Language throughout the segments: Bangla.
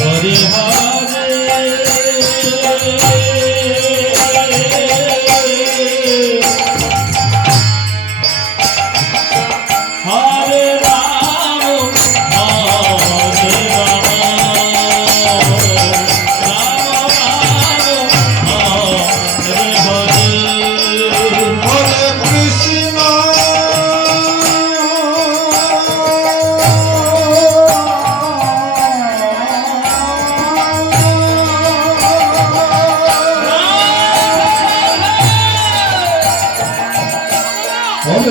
Harihar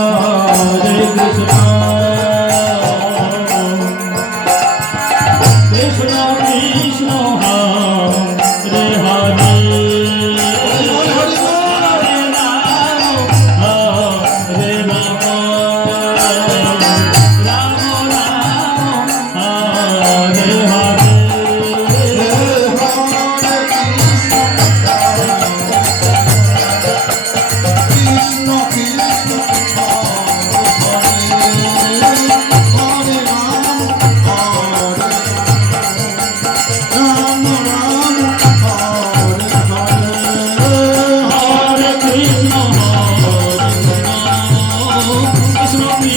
Hare Krishna. তুমি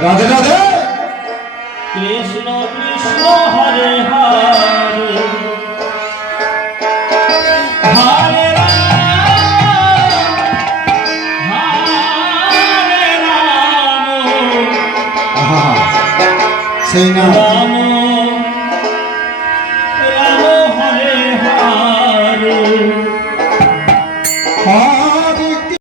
রাধে রাধে। কৃষ্ণ কৃষ্ণ হরে হরে। Say now.